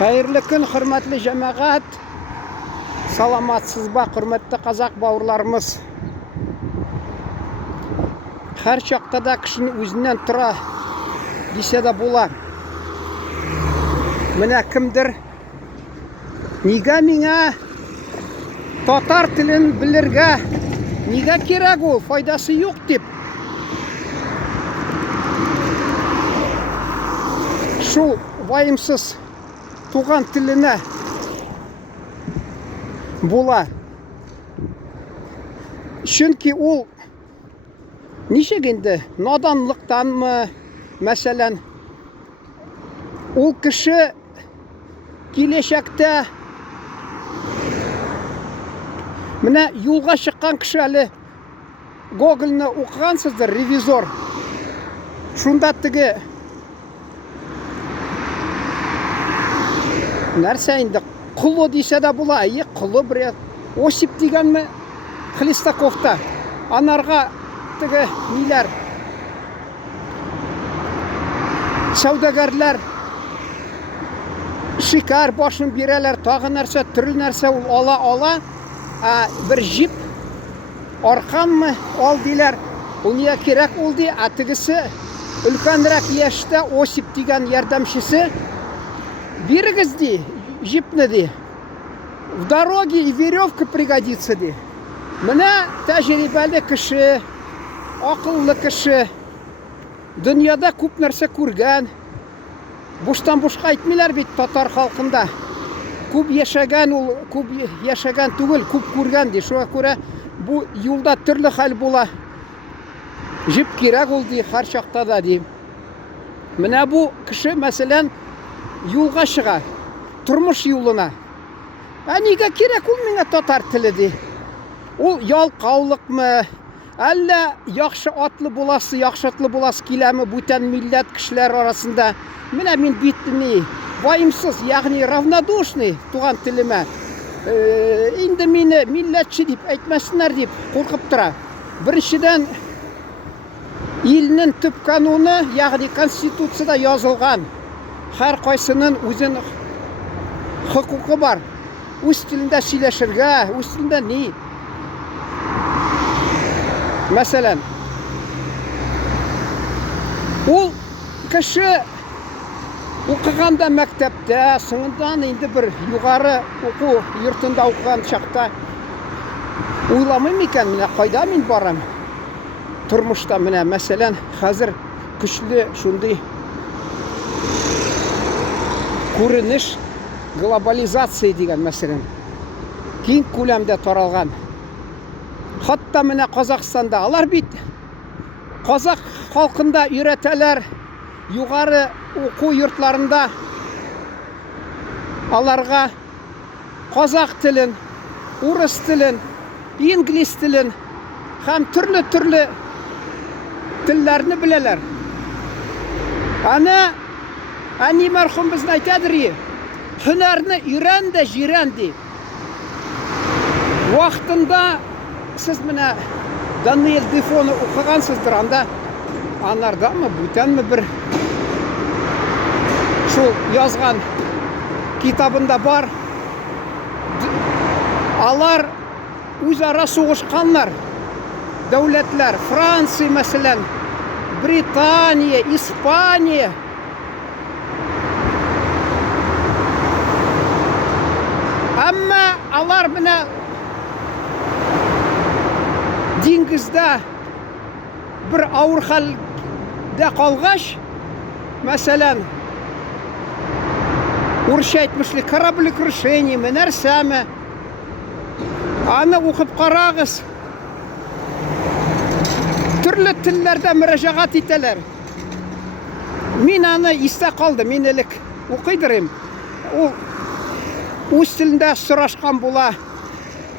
Hayırlı gün, hürmetli cemaat. Salamatsız ba, hürmetli Kazak bavurlarımız. Her çakta da kişinin özünden tıra dese de bular. Mine kimdir? Niga mine Tatar tilin bilirge niga kerek o, faydası yok dip. Şu vayımsız tuğan tiline bula. Çünkü o nişeginde nadanlıktan mı mesela o kişi gelecekte mine yolga çıkan kişi ali Google'ni okugansızdır, revizor. Şunda tigi nerse indi kulu dese de bula, iyi kulu bir Osip degen mi Hlistakov'ta anarga tigi miler savdagarlar şikar başını bireler, tağı nerse, türlü nerse ala bir jip arkan mı al diler. O niye kerek oldu? Atıgısı ülkendirek yaşta Osip degen yardımcısı birigiz di, jip ne di? В дороге и веревка пригодится di. Mine tecrübeli kişi, akıllı kişi, dünyada küp nerse kurgan. Boştan boşka aytmıyorlar bit Tatar halkında. Küp yaşagan tugul, küp kurgan di. Şuna göre bu yolda türlü hal bula. Jip kerek oldu her şakta da di. Mine bu kişi mesela yolga çıkar, turmuş yoluna. Niga kerek olmaya Tatar tili di. O yalqavlık mı? Alla yaxşı atlı bulası, yaxşı atlı bulası kilemi bütün millet kişiler arasında. Mine min bitmi, vayımsız, yani ravnodушный tuğan tilime. Indi mini milletçi deyip, etmesinler deyip korkup tura. Birinciden ilinin tüp kanunu, yani konstitutsiyada yazılgan. Her kaysının özün hukuku var. Öz tilinde söyleşirge, öz tilinde ne? Mesela o kişi okuganda mektepte, sınıftan indi bir yukarı oku yurtunda okugan çakta uylamayım iken mine kayda min baram turmuşta mine mesela hazır güçlü şunday görünüş globalizatsiya degen mesela keng ko'lamda taralgan. Hatta mine Kazakistan'da alar bit. Kazak halkında üreteler yukarı oku yurtlarında alarga Kazak tilin, Urus tilin, İngiliz tilin hem türlü tillerini bileler. Ani merhum bizne aytadır ya, hünerini üren de jiren di. Vaktinde siz mine Daniel Defoe'nu okugansızdır anda anlarda mı bütün mi bir şu yazgan kitabında var. Alar uzara soğuşkanlar devletler Fransa mesela Britanya, İspanya ama alar mine dengizde bir ağır halde kalgaç mesela uğraş etmişli karabli krışeni mi nerse mi anı okup karağız türlü tillerde müracaat iteler. Min anı iste kaldı, minelik okuydurayım. O öz tilinde sıraşkan bula.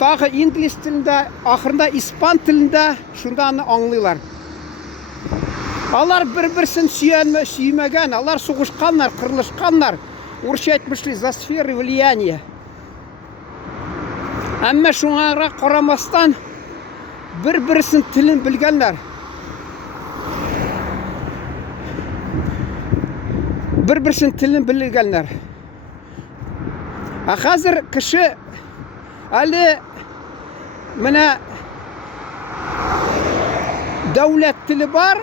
Dağı İngiliz tilinde, ahırında İspan tilinde şundan anlıyorlar. Alar bir-birisini süymegen, alar soğuşkanlar, kırılışkanlar. Uğraş etmişler za sferi влияния. Ama şunlara karamastan bir-birisinin tilini bilgenler. Bir-birisinin tilini bilgenler. Хәзер кеше әле менә дәүләт теле бар,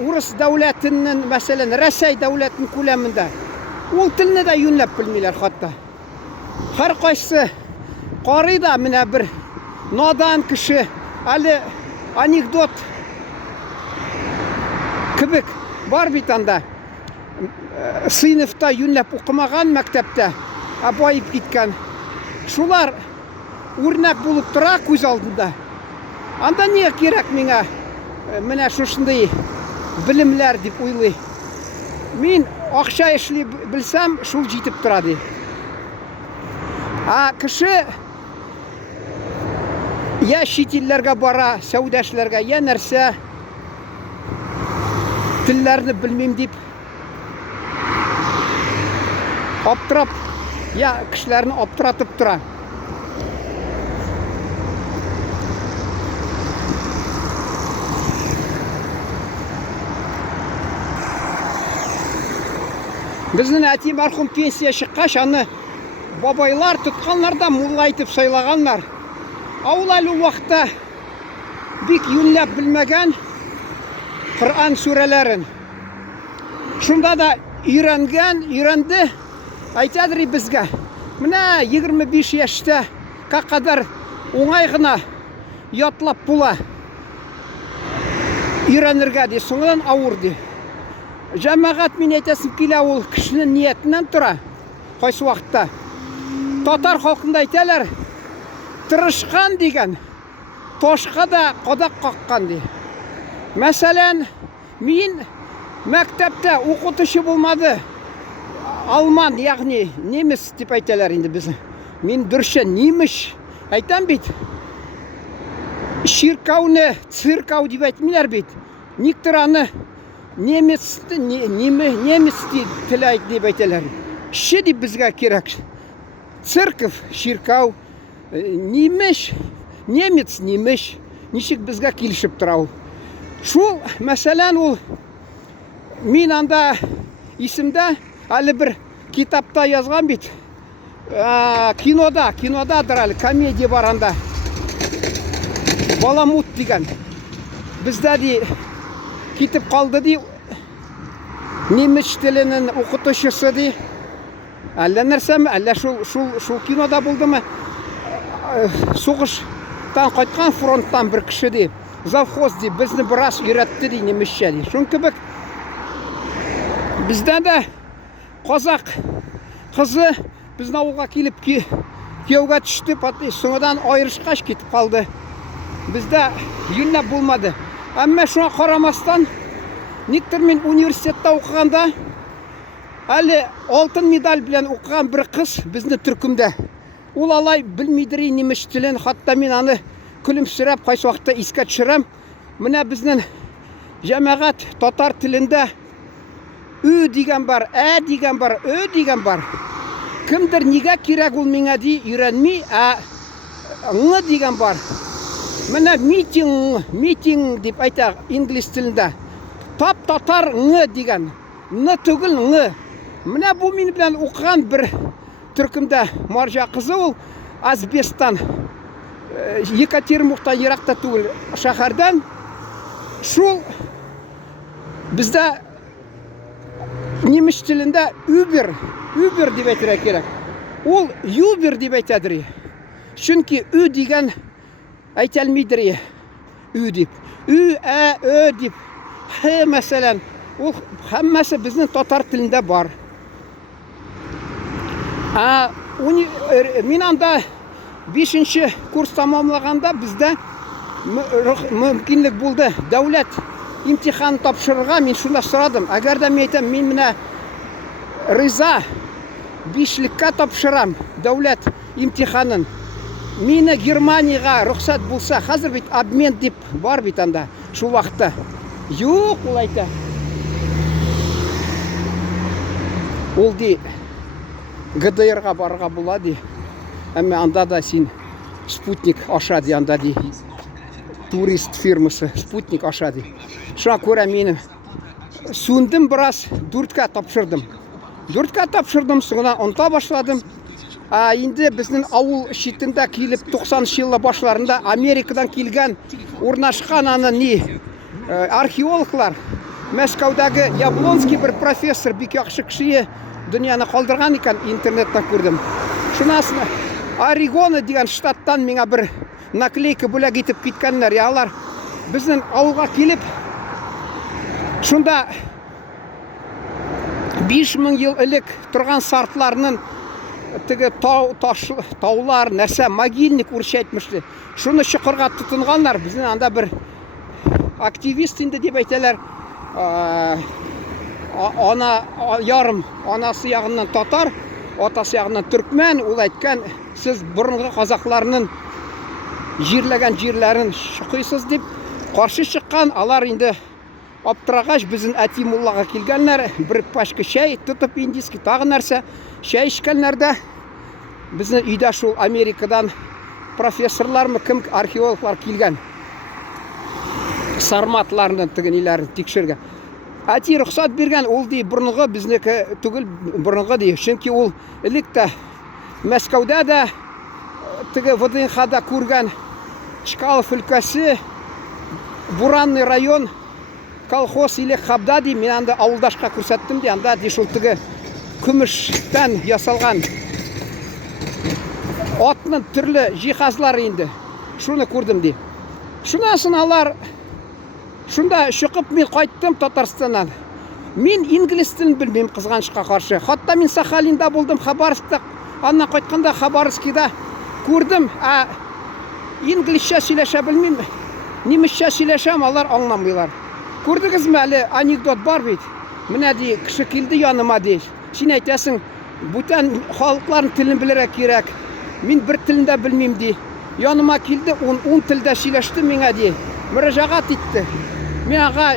урыс дәүләтенең, мәсәлән, Рәсәй дәүләтенең күләмендә. Ул телне дә юньләп белмиләр хатта. Һәркайсы карый да менә бер надан кеше, әле анекдот кебек бар бит анда. Сыйныфта юньләп укымаган мәктәптә байып киткән. Шулар үрнәк булып тора күз алдында. Анда не кирәк миңа менә шушындай белемләр дип уйлый. Мин акча эшли белсәм, шул җитеп тора ди. Кеше я чит илләргә бара, сәүдәшләргә, я нәрсә телләрне белмим дип аптырап, я кешеләрне аптыратып тора. Безнең әти мәрхүм пенсия чыккач, аны бабайлар тотканнар да мулла итеп сайлаганнар. Ул әле вакытта бик юньләп белмәгән Коръан сүрәләрен. Шунда да өйрәнде, әйтәдер безгә. Менә 25 яшьтә кадәр уңай гына ятлап була. Өйрәнергә ди, соңыннан авыр ди. Җәмәгать мин әйтәсем килә, ул кешенең ниятеннән тора. Кайсы вакытта татар халкында әйтәләр, тырышкан дигән ташка да кадак каккан ди. Мәсәлән, мин мәктәптә укытучы булмады. Алман, ягъни немец дип әйтәләр инде без. Мин дөршә немеш әйтәм бит. Ширкауны циркау дип әйтмиләр бит. Никтер аны немец теләйт дип әйтәләр. Ши дип безгә кирәк. Церковь, ширкау, немеш, немец, немеш. Ничек безгә килешеп тора ул. Шул, мәсәлән, ул мин анда исемдә әле бер китапта язган бит. Кинодадыр әле, комедия бар анда. Баламут дигән. Бездә ди китеп калды ди. Немец теленең укытучысы ди. Әллә нәрсәме? Әллә шул кинода булдымы? Сугыштан кайткан фронттан бер кеше ди. Завхоз ди, безне бераз өйрәтте ди немецчә ди. Шун кебек бездә дә казак кызы безнең авылга килеп кияүгә төште, соңыннан аерышкач китеп калды. Бездә юньләп булмады. Әмма шуңа карамастан, никтер мин университетта укыганда әле алтын медаль белән укыган бер кыз безне төркемдә. Ул алай белмидер немец телен, хатта мин аны көлемсерәп кайсы вакытта искә төшерәм. Менә безнең җәмәгать татар телендә ü дигән бар, дигән бар, дигән бар. Кемдер нигә кирәк ул миңа ди, өйрәнми, ң дигән бар. Менә митинг дип әйтә инглиз телендә. Тап татар ң дигән. Н түгел ң. Менә бу мин белән укыган бер төркемдә марҗа кызы, ул Азбестан, Екатеринбургтан еракта түгел шәһәрдән. Шул бездә немец телендә Uber дип әйтергә кирәк. Ул Uber дип әйтәдер. Чөнки ü дигән әйтелмидер. Ü дип. Дип. Мәсәлән, ул һәммәсе безнең татар телендә бар. Мин анда 5-нче курс тамамлаганда бездә мөмкинлек булды. Дәүләт имтихан тапшырырга мин шунда сорадым. Әгәр дә мин әйтәм, мин менә риза 5-леккә тапшырам дәүләт имтиханын. Мине Германияга рөхсәт булса, хәзер бит обмен дип бар бит анда шул вакытта. Юк, ул әйтә. Ул ди ГДРга барырга була ди. Әмма анда да син спутник аша ди, анда ди. Турист фирмасы спутник аша ди. Шуңа күрә мин сүндем, бераз 4-кә тапшырдым. 4-кә тапшырдым, соңыннан оныта башладым. Инде безнең авыл шитендә килеп 90 еллар башларында Америкадан килгән урнашкан аны археологлар Мәскәүдәге Яблонский бер профессор бик яхшы кеше дөньяны калдырган икән, интернетта күрдем. Шунасын Орегон дигән штаттан миңа бер наклейка бүләк итеп киткәннәр. Алар безнең авылга килеп шунда 5000 ел элек торган сартларның теге таулар нәрсә могильник үрчәйтмешли. Шуны чокырга тотынганнар. Безнең анда бер активист инде дип әйтәләр. Ана ярым анасы ягыннан татар, атасы ягыннан төркмән. Ул әйткән, сез борынгы казакларның җирләгән җирләрен чукыйсыз дип каршы чыккан. Алар инде аптырагач безнең әти муллага килгәннәр. Бер пачка чәй тотып индийский тагы нәрсә чәй эчкәннәрдә. Безнең өйдә шул Америкадан профессорлармы, кем археологлар килгән. Сарматларның тигениләрен тикшергән. Әти рөхсәт биргән, ул ди борынгы безнеке түгел, борынгы ди. Чөнки ул электә Мәскәүдә дә теге ВДНХда күргән Чкалов өлкәсе, Буранный район колхоз или хабда ди. Мен анда авылдашка күрсәттем ди. Анда ди шул теге көмештән ясалган атның төрле җиһазлары инде. Шуны күрдем ди. Шунасын алар шунда чыгып мин кайттым Татарстаннан. Мин инглиз телен белмим, кызганычка каршы. Хатта мин Сахалинда булдым, Хабаровскта. Аннан кайтканда Хабаровскида күрдем. Инглизчә сөйләшә белмим. Немецчә сөйләшәм, алар аңламыйлар. Күрдегезме әле анекдот бар бит. Менә ди кеше килде яныма ди. Син әйтәсең, бүтән халыкларның телен белергә кирәк. Мин бер телен дә белмим ди. Яныма килде, 10 телдә сөйләште миңа ди. Мөрәҗәгать итте. Миңа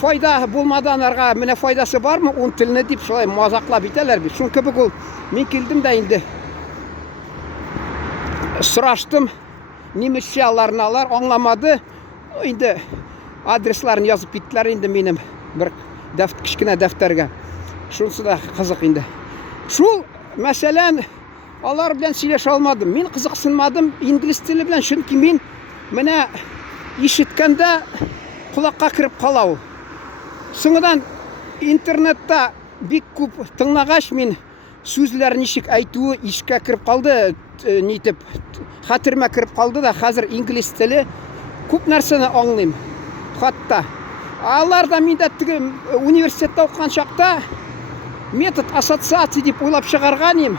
файда булмадан арга менә файдасы бармы 10 телне дип шулай мазаклап итәләр бит. Шун кебек ул. Мин килдем дә инде сораштым. Немецчә алар аңламады. Инде адресларын язып киттеләр инде минем бер кичкенә дәфтәргә. Шунысы да кызык инде. Шул мәсәлән алар белән сөйләшә алмадым. Мин кызыксынмадым инглиз теле белән, чөнки мин менә ишеткәндә кулакка кирип кала ул. Соңыннан интернетта бик күп тыңлагач мин сүзләр ничек әйтүе ишкә кирип калды, нитеп хәтеремә кирип калды да хәзер инглиз теле күп нәрсәне аңлыйм. Хатта алар да миндә теге университетта укыган чакта метод ассоциация дип уйлап чыгарган идем.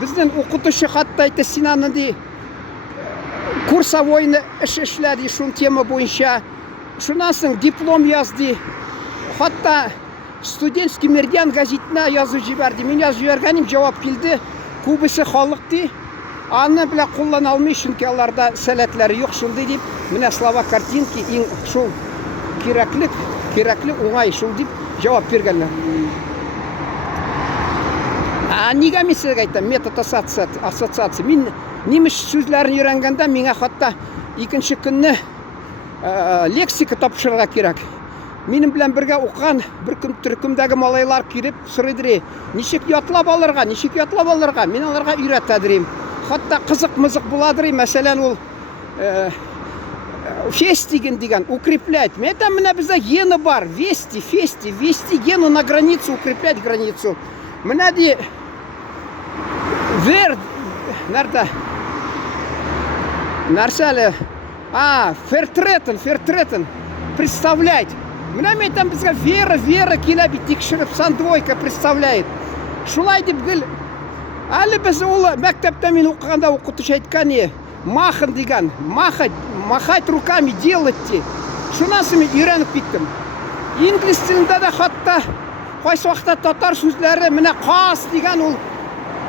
Безнең укытучы хатта әйтте, син аны ди курсовойны эшләди шул тема буенча. Шуннан соң диплом язды. Хатта студентский Меридиан газетына язып җибәрде. Мин язып җибәргәнем, җавап килде. Күбесе халык ди. Аны белән куллана алмый, чөнки аларда сәләтләре юк шундый дип. Менә слова картинки иң шул кирәкле уңай шул дип җавап биргәннәр. Нигә мин сезгә әйтәм, метод ассоциация. Мин немец сүзләрен өйрәнгәндә миңа хатта икенче көнне лексика тапшырырга кирәк. Минем белән бергә укыган бер көн төркемдәге малайлар кирип сорыйдыр. Ничек ятлап алырга? Мин аларга өйрәтәдерим. Хатта кызык-мызык буладыр. Мәсәлән, ул фестиген дигән укреплять. Мен әйтәм, менә бездә гены бар. Вести гену на границу, укреплять границу. Менә ди нәрдә? Нәрсәле? Фертретен. Представлять. Менә мен әйтәм, безгә Вера килә бит, тикшереп сандвойка представляет. Шулай дип гел. Әле без ул мәктәптә мин укыганда укытучы әйткән, махан дигән, махать руками делать. Шуннан соң мин өйрәнеп киттем. Инглиз телендә дә хатта кайсы вакытта татар сүзләре, менә кас дигән ул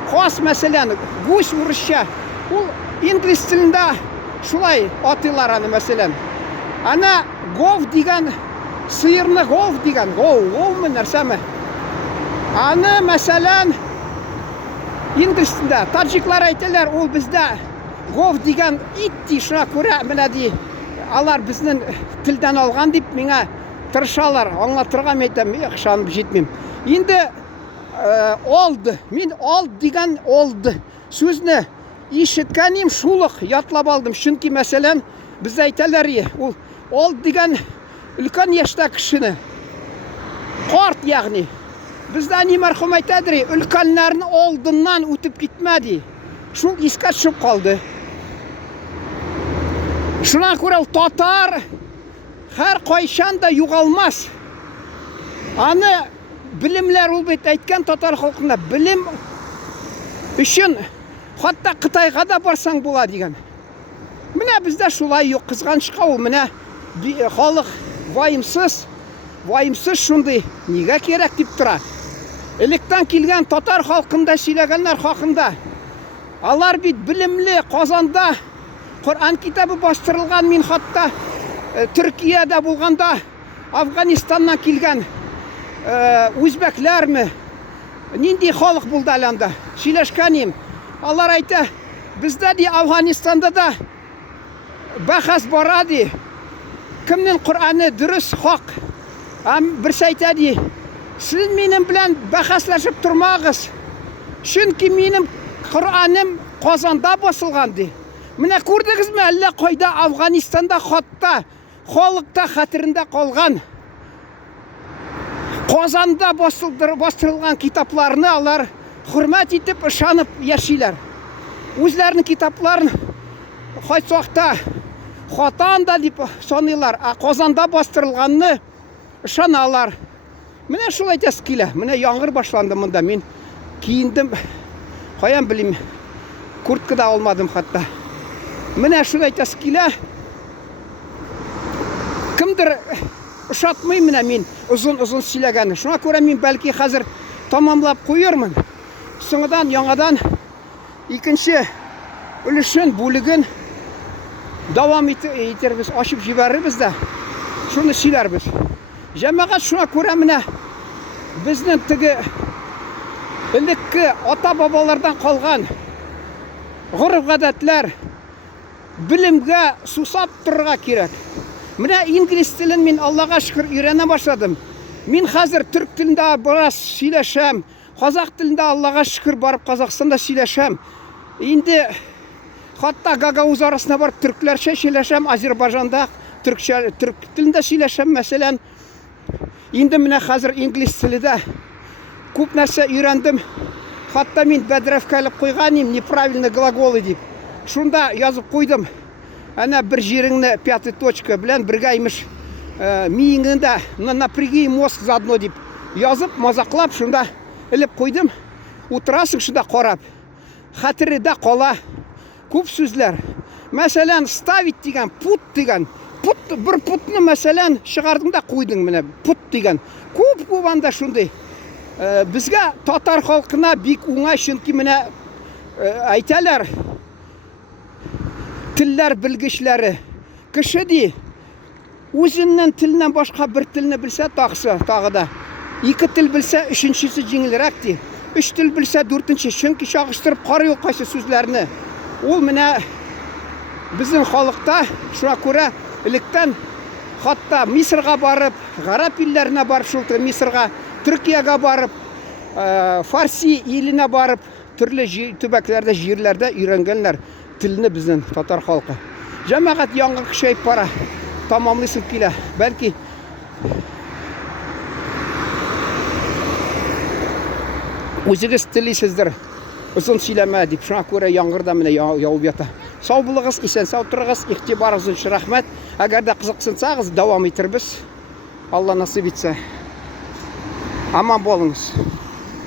кас мәсәлән, гусь урысча. Ул инглиз телендә шулай атыйлар аны мәсәлән. Ана гов дигән сыерны гов дигән, гов нәрсәме? Аны мәсәлән инглиз телендә таҗиклар әйтәләр, ул бездә гов дигән ит ди, шуңа күрә менә ди алар безнең телдән алган дип миңа тырышалар. Аңлатырга әйтәм, ишанып җитмим. Инде oldu. Мен ол деген oldu сөзіне ишеткенім шулық ятлап алдым. Чөнки мәсәлән біз әйтәләр, ол деген үлкен яшьтә кешене. Карт ягъни. Бездә ни мәрхүм әйтәдер, үлкәннәрне алдыннан үтеп китмәди. Шул искә төшеп калды. Шуңа күрә ул татар һәр кайчан да югалмас. Аны билимләр ул бит әйткән татар халкына билим өчен хатта Кытайга да барсаң була дигән. Менә бездә шулай юк, кызганычка ул менә халык ваимсыз шундый нигә кирәк дип тора. Электән килгән татар халкында сөйләгәннәр хакында. Алар бит билимле, Казанда Коръан китабы бастырылган, мин хатта Төркиядә булганда Афганистаннан килгән үзбәкләрме, нинди халык булды әле анда. Сөйләшкәнем. Алар әйтә, бездә ди Афганистанда да бәхәс бара ди. Кемнең Коръаны дөрес, хак. Берсе әйтә ди, сез минем белән бәхәсләшеп тормагыз. Чөнки минем Коръаным Казанда басылган ди. Менә күрдегезме, әллә кайда Афганистанда хатта халыкта хәтерендә калган Казанда бастырылган китапларны алар хөрмәт итеп, ышанып яшиләр. Үзләренең китапларын кайсакта хатан да дип саныйлар, Казанда бастырылганны ышаналар. Менә шул әйтәсе килә. Менә яңгыр башланды монда. Мин киендем. Каян белим, куртка да алмадым хатта. Менә шул әйтәсе килә. Кемдер ышатмый менә мин узун сөйләгәнне. Шуңа күрә мин бәлки хәзер тамамлап куярмын. Соңыдан яңадан икенче өлешен, бүлеген дәвам итербез, ачып җибәрербез дә. Шуны сөйләрбез. Җәмәгать шуңа күрә менә безнең теге элекке ата-бабалардан калган гореф-гадәтләр билимгә сусап торырга кирәк. Менә инглиз телен мин Аллага шөкер өйрәнә башладым. Мин хәзер төрк телендә бераз сөйләшәм. Казак телендә Аллага шөкер барып Казакстанда сөйләшәм. Инде хатта гагаuz арасына барып төркләрчә сөйләшәм. Азербайҗанда төрк телендә сөйләшәм. Мәсәлән, инде менә хәзер инглиз телендә күп нәрсә өйрәндем. Хатта мин бәдрәфкәлеп куйганым, неправильный глаголы дип. Шунда язып куйдым. Әнә бер җиреңне пятый точка белән бергә имеш миеңдә напряги мозг заодно дип язып, мазаклап шунда элеп куйдым. Утырасың шунда карап. Хәтердә кала күп сүзләр. Мәсәлән, ставить дигән, пут дигән. Пут, бер путны мәсәлән чыгардың да куйдың менә, пут дигән. Күп анда шундый. Безгә татар халкына бик уңай, чөнки менә әйтәләр, телләр белгечләре. Кеше ди, үзеннән теленнән башка бер телне белсә тагы да. Ике тел белсә, өченчесе җиңелрәк ди. Өч тел белсә, дүртенче, чөнки чагыштырып карый кайсы сүзләрне. Ул менә безнең халыкта шуңа күрә электән хатта Мисырга барып, гарәп илләренә барып, шул Мисырга, Төркиягә барып, Фарси иленә барып, төрле төбәкләрдә, җирләрдә өйрәнгәннәр телне безнең татар халкы. Җәмәгать яңгы көчәйеп бара, тамамлыйсы килә. Бәлки үзегез телисездер, озын сөйләмә дип. Шуңа күрә яңгырда менә яуып ята. Сау булыгыз, исән сау торыгыз, игътибарыгыз өчен рәхмәт. Әгәр дә кызыксынсагыз, дәвам итербез. Алла насыйп итсә. Аман булыңыз.